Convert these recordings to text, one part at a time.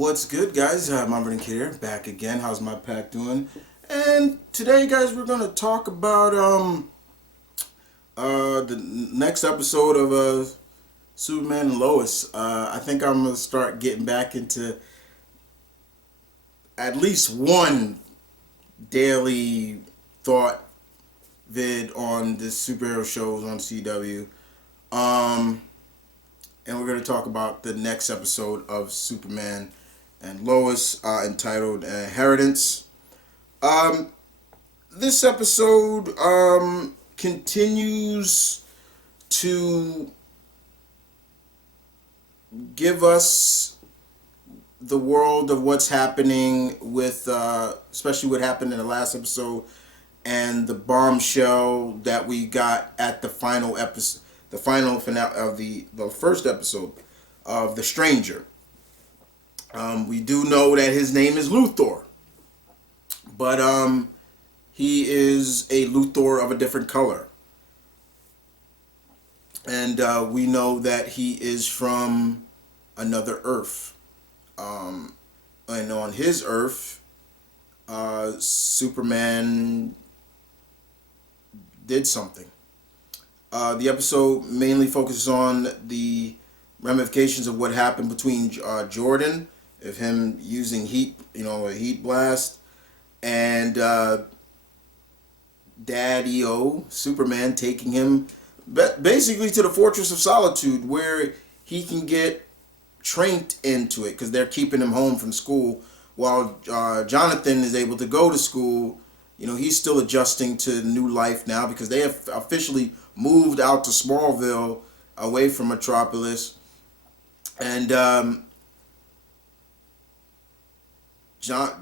What's good, guys? M.V.K here, back again. How's my pack doing? And today, guys, we're gonna talk about the next episode of Superman and Lois. I think I'm gonna start getting back into at least one daily thought vid on this superhero shows on CW. Um, and we're gonna talk about the next episode of Superman and Lois, entitled Inheritance. Um, this episode continues to give us the world of what's happening with, especially what happened in the last episode, and the bombshell that we got at the final episode, the final finale of the first episode of The Stranger. We do know that his name is Luthor, but he is a Luthor of a different color, and we know that he is from another Earth. And on his Earth, Superman did something. The episode mainly focuses on the ramifications of what happened between Jordan, of him using heat, a heat blast, and Daddy-O, Superman, taking him basically to the Fortress of Solitude, where he can get trained into it, because they're keeping him home from school while Jonathan is able to go to school. He's still adjusting to new life now because they have officially moved out to Smallville, away from Metropolis. And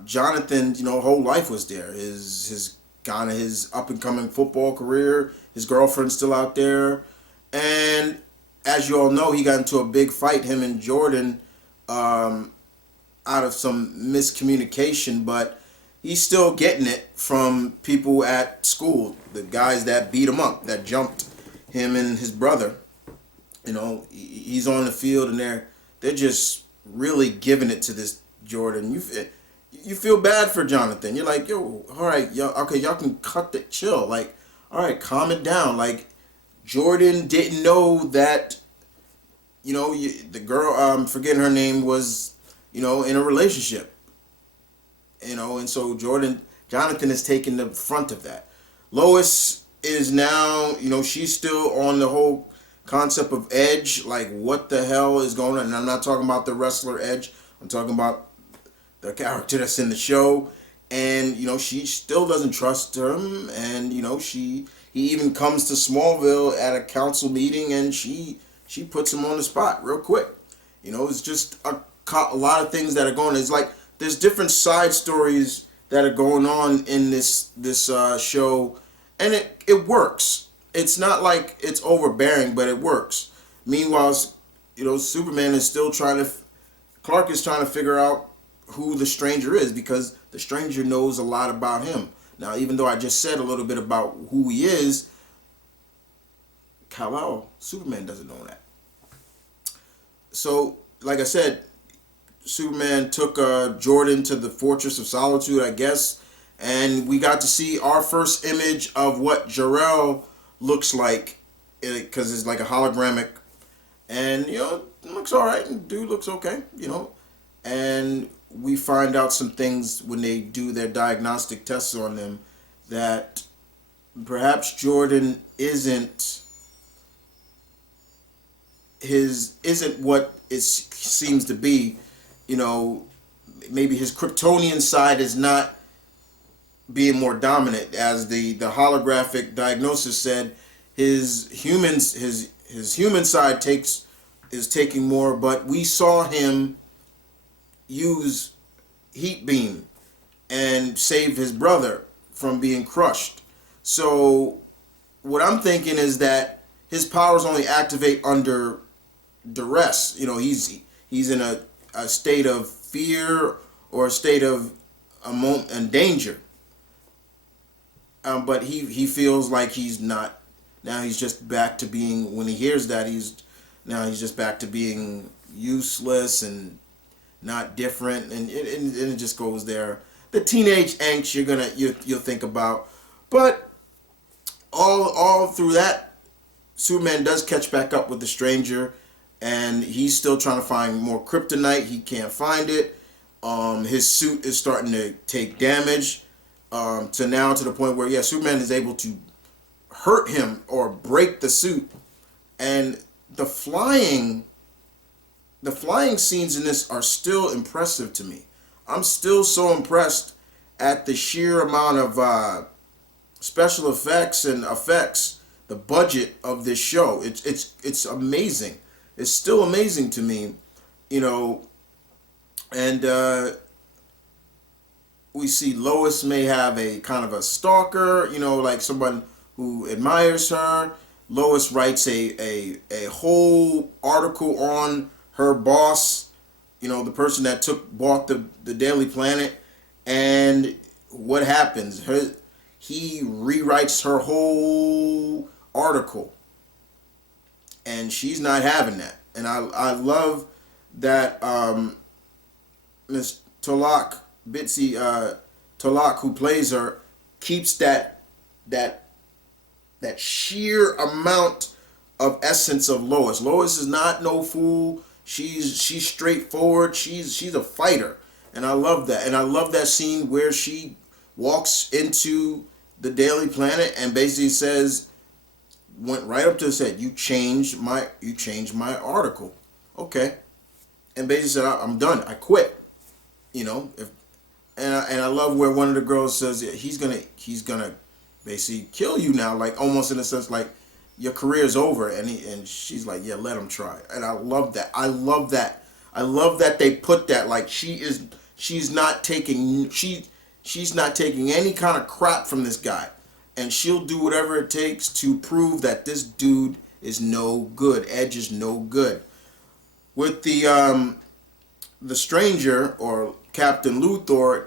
Jonathan, whole life was there. His kind of his up and coming football career. His girlfriend's still out there, and as you all know, he got into a big fight, him and Jordan, out of some miscommunication. But he's still getting it from people at school, the guys that beat him up, that jumped him and his brother. He's on the field, and they're just really giving it to this Jordan. You feel bad for Jonathan. You're like, yo, all right, y'all can cut the chill. Like, all right, calm it down. Like, Jordan didn't know that, the girl, I'm forgetting her name, was, in a relationship. And so Jonathan is taking the front of that. Lois is now, she's still on the whole concept of Edge. Like, what the hell is going on? And I'm not talking about the wrestler Edge. I'm talking about the character that's in the show. And, she still doesn't trust him. And, he even comes to Smallville at a council meeting, and she puts him on the spot real quick. It's just a lot of things that are going on. It's like there's different side stories that are going on in this show, and it works. It's not like it's overbearing, but it works. Meanwhile, Superman is still Clark is trying to figure out who the stranger is, because the stranger knows a lot about him. Now, even though I just said a little bit about who he is, Kal-El, Superman doesn't know that. So, like I said, Superman took Jordan to the Fortress of Solitude, I guess, and we got to see our first image of what Jor-El looks like, because it's like a hologramic, and it looks all right, and dude looks okay, and we find out some things when they do their diagnostic tests on them, that perhaps Jordan isn't what it seems to be. Maybe his Kryptonian side is not being more dominant, as the holographic diagnosis said. His human side is taking more, but we saw him use heat beam and save his brother from being crushed. So what I'm thinking is that his powers only activate under duress. He's in a state of fear or a state of and danger. But he feels like he's not. Now he's just back to being, when he hears that, he's just back to being useless and not different, and it just goes there. The teenage angst you'll think about, but all through that, Superman does catch back up with the Stranger, and he's still trying to find more kryptonite. He can't find it. His suit is starting to take damage. To the point where Superman is able to hurt him or break the suit, and the flying scenes in this are still impressive to me. I'm still so impressed at the sheer amount of special effects and effects, the budget of this show. It's amazing. It's still amazing to me, you know. And we see Lois may have a kind of a stalker, like someone who admires her. Lois writes a whole article on her boss, the person that bought the Daily Planet, and what happens? He rewrites her whole article, and she's not having that. And I love that Miss Tolak, Bitsy Tolak, who plays her, keeps that sheer amount of essence of Lois. Lois is not no fool. She's straightforward. She's a fighter, and I love that. And I love that scene where she walks into the Daily Planet and basically went right up to her, said, "You changed my article." Okay, and basically said, "I'm done. I quit." And I love where one of the girls says he's gonna basically kill you now, like almost in a sense like your career's over, and she's like, "Yeah, let him try." And I love that. I love that they put that, like she's not taking any kind of crap from this guy, and she'll do whatever it takes to prove that this dude is no good. Edge is no good. With the Stranger, or Captain Luthor,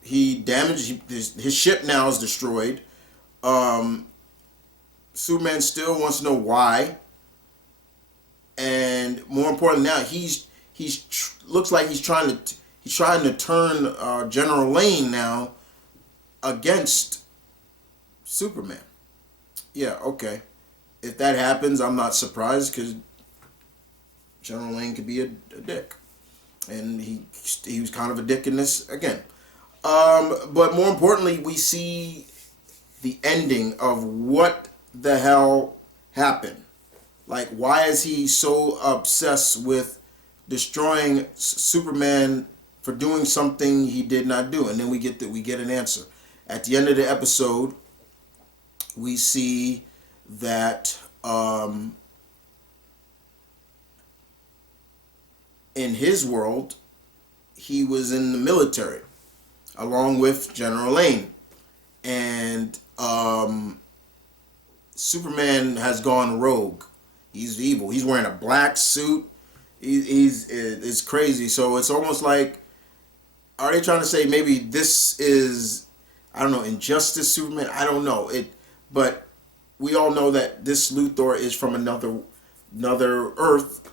he damaged his ship. Now is destroyed. Superman still wants to know why, and more important now, looks like he's trying to turn General Lane now against Superman. Yeah, okay. If that happens, I'm not surprised, because General Lane could be a dick, and he was kind of a dick in this again. But more importantly, we see the ending of what the hell happened. Like, why is he so obsessed with destroying Superman for doing something he did not do? And then we get an answer at the end of the episode. We see that in his world, he was in the military along with General Lane, and Superman has gone rogue. He's evil. He's wearing a black suit. It's crazy. So it's almost like, are they trying to say maybe this is, I don't know, Injustice Superman? I don't know it, but we all know that this Luthor is from another Earth,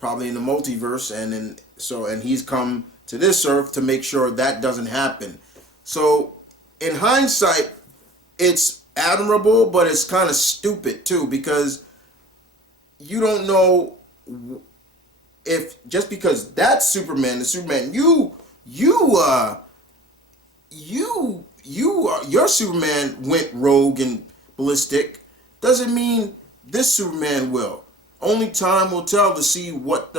probably in the multiverse, and he's come to this Earth to make sure that doesn't happen. So in hindsight, it's admirable, but it's kind of stupid too, because you don't know if just because that's Superman, the Superman your Superman went rogue and ballistic, doesn't mean this Superman will. Only time will tell to see what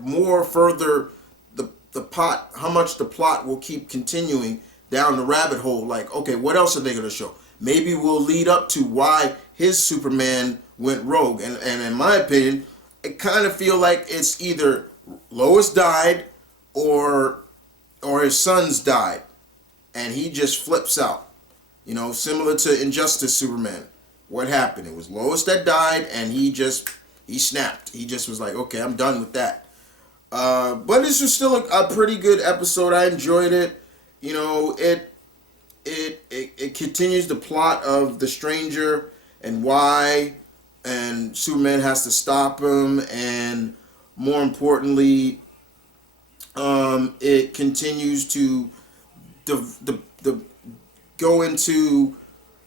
more further how much the plot will keep continuing down the rabbit hole. Like, okay, what else are they going to show? Maybe we'll lead up to why his Superman went rogue. And in my opinion, it kind of feel like it's either Lois died or his sons died, and he just flips out. Similar to Injustice Superman. What happened? It was Lois that died, and he snapped. He just was like, okay, I'm done with that. But this was still a pretty good episode. I enjoyed it. It continues the plot of the Stranger and why, and Superman has to stop him. And more importantly, it continues to the go into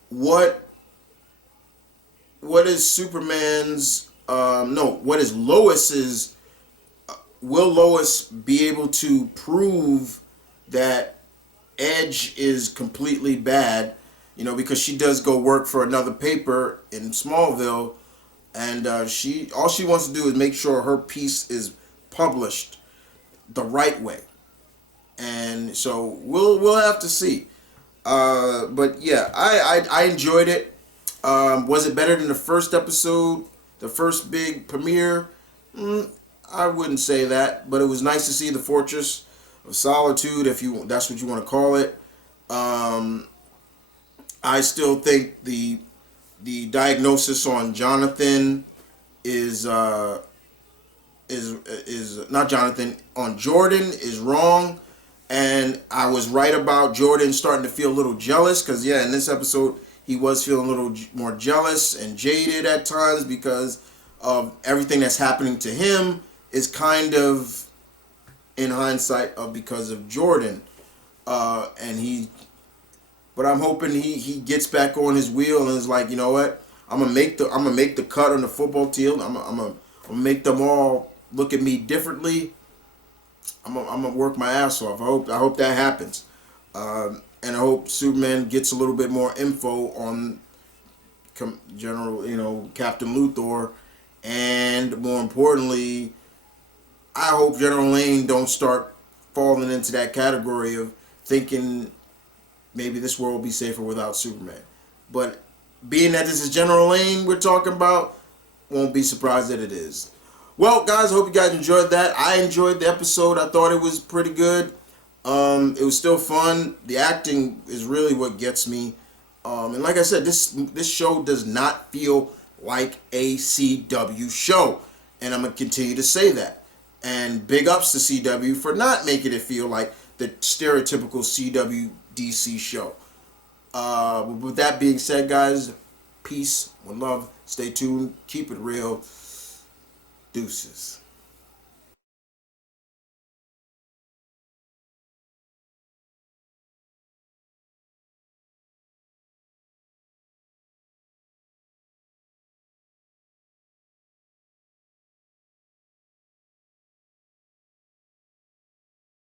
what what is Superman's no, what is Lois's, will Lois be able to prove that Edge is completely bad, because she does go work for another paper in Smallville, and she all she wants to do is make sure her piece is published the right way, and so we'll have to see. But yeah, I enjoyed it. Was it better than the first episode, the first big premiere? I wouldn't say that, but it was nice to see the Fortress of Solitude, if you that's what you want to call it. Um, I still think the diagnosis on Jonathan is is not Jonathan, on Jordan is wrong, and I was right about Jordan starting to feel a little jealous, because yeah, in this episode he was feeling a little more jealous and jaded at times because of everything that's happening to him is kind of in hindsight of because of Jordan, and he. But I'm hoping he gets back on his wheel and is like, you know what, I'm gonna make the cut on the football team. I'm gonna make them all look at me differently. I'm gonna work my ass off. I hope that happens, and I hope Superman gets a little bit more info on General, Captain Luthor, and more importantly, I hope General Lane don't start falling into that category of thinking maybe this world will be safer without Superman. But being that this is General Lane we're talking about, won't be surprised that it is. Well, guys, I hope you guys enjoyed that. I enjoyed the episode. I thought it was pretty good. It was still fun. The acting is really what gets me. And like I said, this show does not feel like a CW show, and I'm gonna continue to say that. And big ups to CW for not making it feel like the stereotypical CW DC show. With that being said, guys, peace, one love, stay tuned, keep it real, deuces.